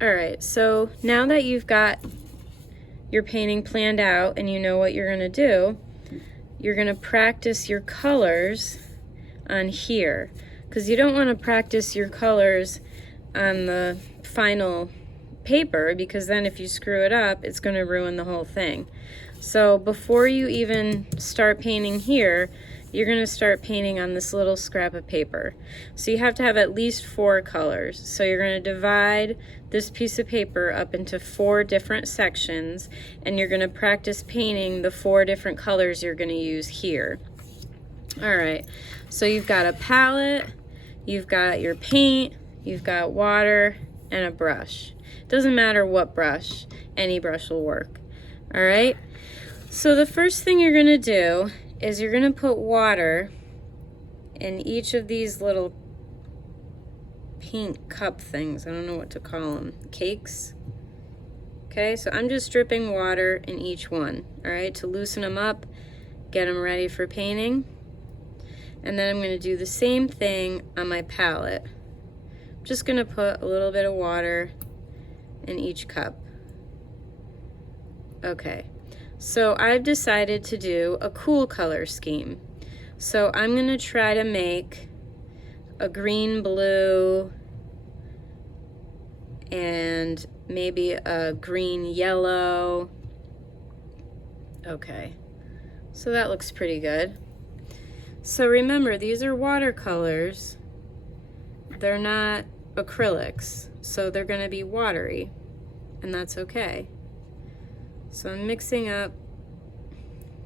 All right, so now that you've got your painting planned out and you know what you're gonna do, you're gonna practice your colors on here, because you don't wanna practice your colors on the final paper, because then if you screw it up, it's gonna ruin the whole thing. So before you even start painting here, you're gonna start painting on this little scrap of paper. So you have to have at least 4 colors. So you're gonna divide this piece of paper up into 4 different sections, and you're gonna practice painting the 4 different colors you're gonna use here. All right, so you've got a palette, you've got your paint, you've got water, and a brush. Doesn't matter what brush, any brush will work. All right, so the first thing you're gonna do is you're gonna put water in each of these little paint cup things. I don't know what to call them, cakes. Okay, so I'm just dripping water in each one, all right, to loosen them up, get them ready for painting. And then I'm gonna do the same thing on my palette. I'm just gonna put a little bit of water in each cup. Okay, so I've decided to do a cool color scheme. So I'm gonna try to make a green, blue, and maybe a green, yellow. Okay, so that looks pretty good. So remember, these are watercolors. They're not acrylics, so they're gonna be watery, and that's okay. So I'm mixing up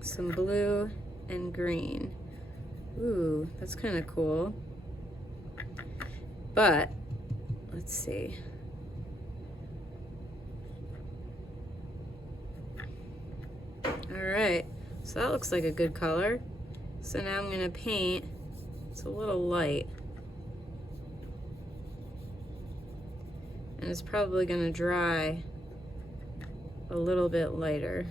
some blue and green. Ooh, that's kind of cool. But, let's see. All right, so that looks like a good color. So now I'm gonna paint. It's a little light. And it's probably gonna dry a little bit lighter.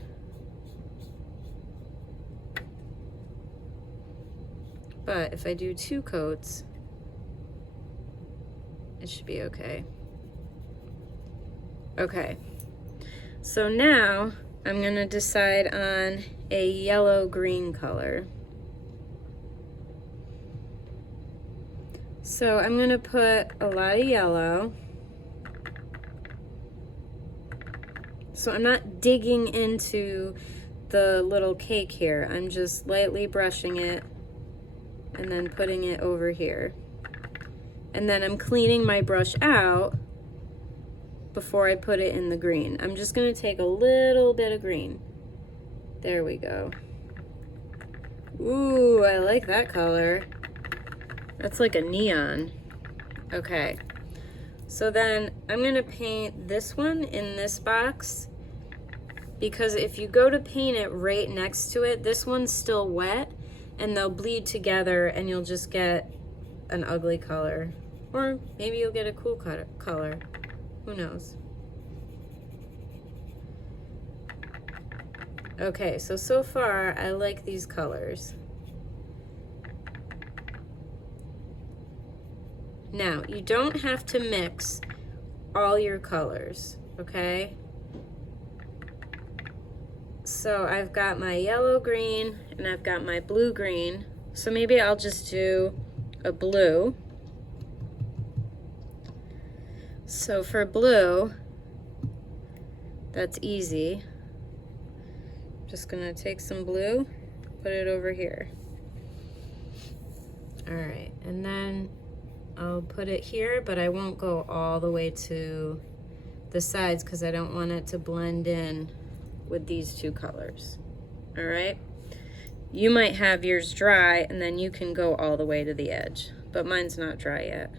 But if I do 2 coats, it should be okay. Okay, so now I'm gonna decide on a yellow-green color. So I'm gonna put a lot of yellow. So I'm not digging into the little cake here. I'm just lightly brushing it and then putting it over here. And then I'm cleaning my brush out before I put it in the green. I'm just gonna take a little bit of green. There we go. Ooh, I like that color. That's like a neon. Okay. So then I'm gonna paint this one in this box, because if you go to paint it right next to it, this one's still wet and they'll bleed together and you'll just get an ugly color. Or maybe you'll get a cool color. Who knows? Okay, so far I like these colors. Now, you don't have to mix all your colors, okay? So I've got my yellow green and I've got my blue green. So maybe I'll just do a blue. So for blue, that's easy. Just gonna take some blue, put it over here. All right, and then I'll put it here, but I won't go all the way to the sides because I don't want it to blend in with these 2 colors. All right, you might have yours dry and then you can go all the way to the edge, but mine's not dry yet.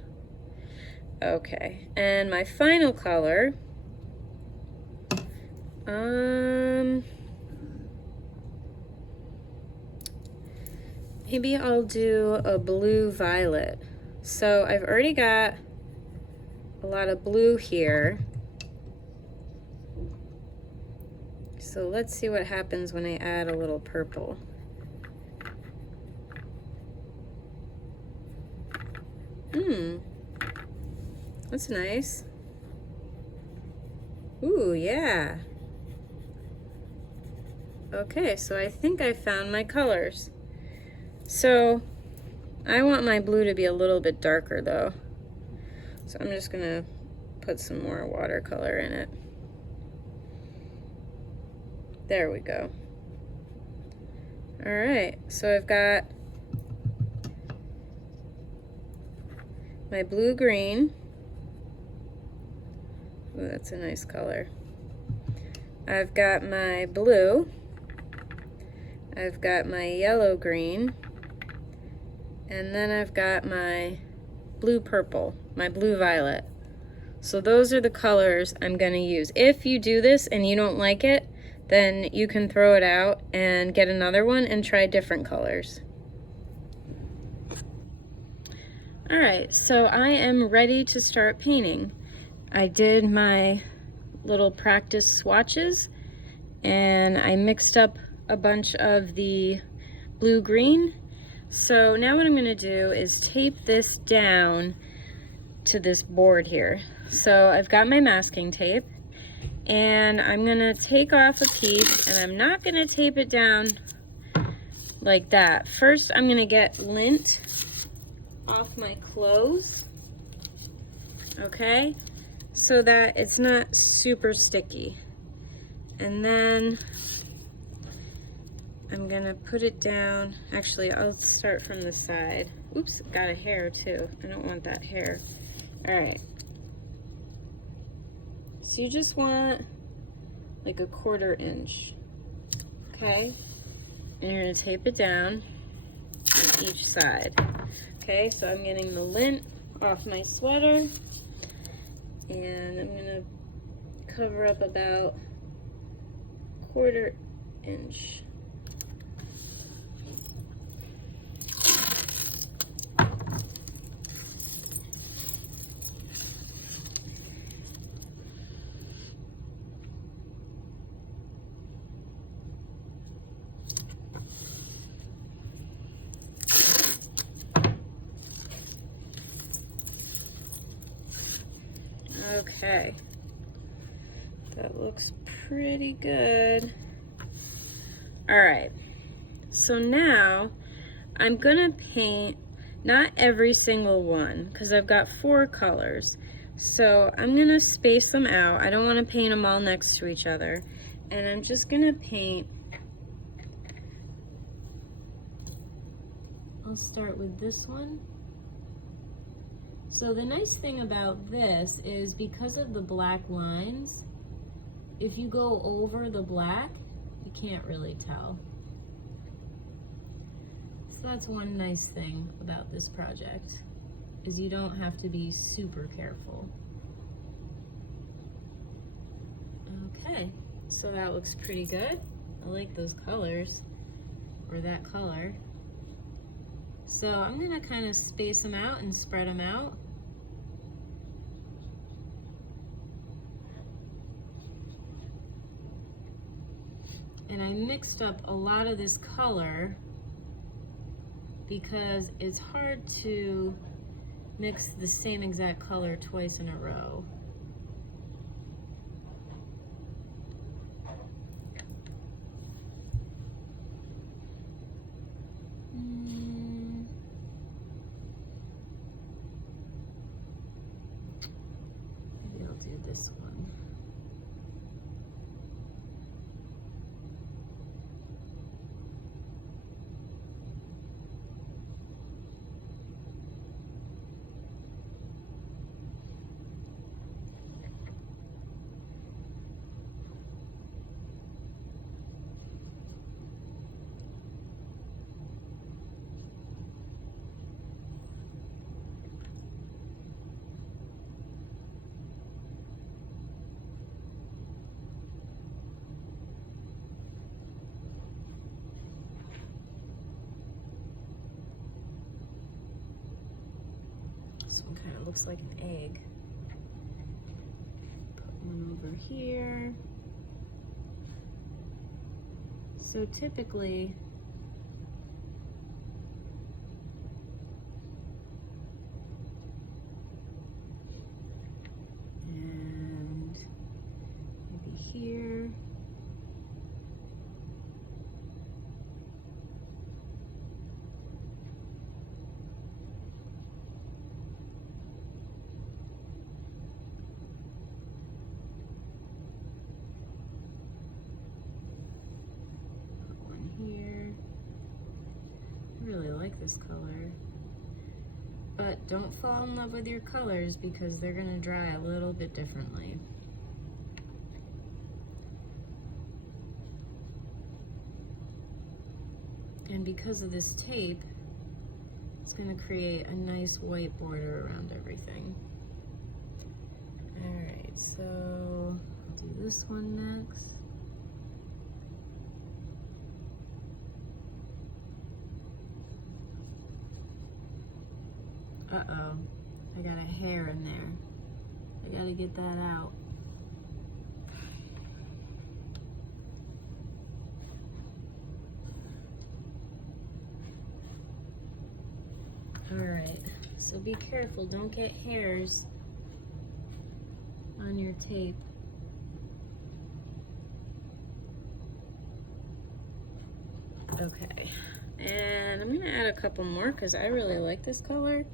Okay, and my final color, maybe I'll do a blue violet. So I've already got a lot of blue here. So let's see what happens when I add a little purple. That's nice. Ooh, yeah. Okay, so I think I found my colors. So I want my blue to be a little bit darker though. So I'm just gonna put some more watercolor in it. There we go. All right, so I've got my blue-green. Ooh, that's a nice color. I've got my blue. I've got my yellow-green. And then I've got my blue-purple, my blue-violet. So those are the colors I'm gonna use. If you do this and you don't like it, then you can throw it out and get another one and try different colors. All right, so I am ready to start painting. I did my little practice swatches and I mixed up a bunch of the blue-green. So now what I'm gonna do is tape this down to this board here. So I've got my masking tape and I'm gonna take off a piece, and I'm not gonna tape it down like that. First, I'm gonna get lint off my clothes, okay? So that it's not super sticky. And then I'm gonna put it down. Actually, I'll start from the side. Oops, got a hair too. I don't want that hair. All right. So you just want like a 1/4 inch, okay? And you're gonna tape it down on each side. Okay, so I'm getting the lint off my sweater, and I'm gonna cover up about 1/4 inch. Okay, that looks pretty good. All right, so now I'm gonna paint not every single one because I've got 4 colors. So I'm gonna space them out. I don't wanna paint them all next to each other. And I'm just gonna paint, I'll start with this one. So the nice thing about this is because of the black lines, if you go over the black, you can't really tell. So that's one nice thing about this project, is you don't have to be super careful. Okay, so that looks pretty good. I like those colors, or that color. So I'm gonna kind of space them out and spread them out. And I mixed up a lot of this color because it's hard to mix the same exact color twice in a row. Maybe I'll do this one. This one kind of looks like an egg. Put one over here. So typically, and this color. But don't fall in love with your colors because they're gonna dry a little bit differently. And because of this tape, it's gonna create a nice white border around everything. All right, so I'll do this one next. Uh-oh, I got a hair in there. I gotta get that out. All right, so be careful, don't get hairs on your tape. Okay, and I'm gonna add a couple more because I really like this color.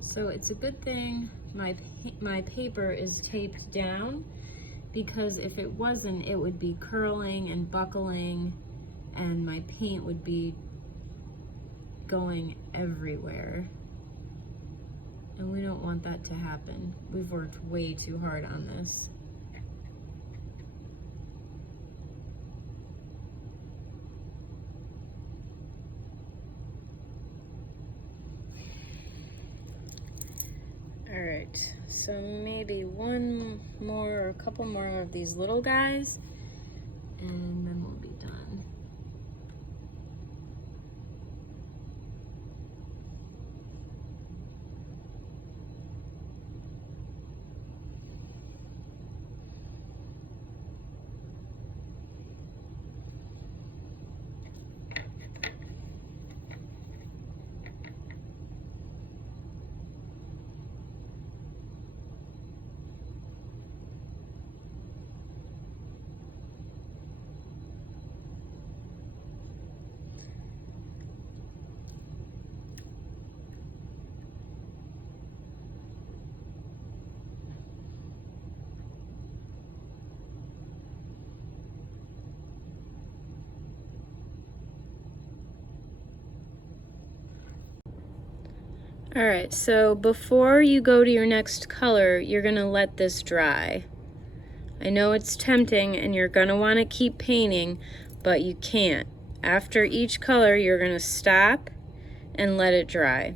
So it's a good thing my paper is taped down, because if it wasn't, it would be curling and buckling and my paint would be going everywhere. And we don't want that to happen. We've worked way too hard on this. All right, so maybe one more or a couple more of these little guys, and then we'll be done. All right, so before you go to your next color, you're gonna let this dry. I know it's tempting and you're gonna wanna keep painting, but you can't. After each color, you're gonna stop and let it dry.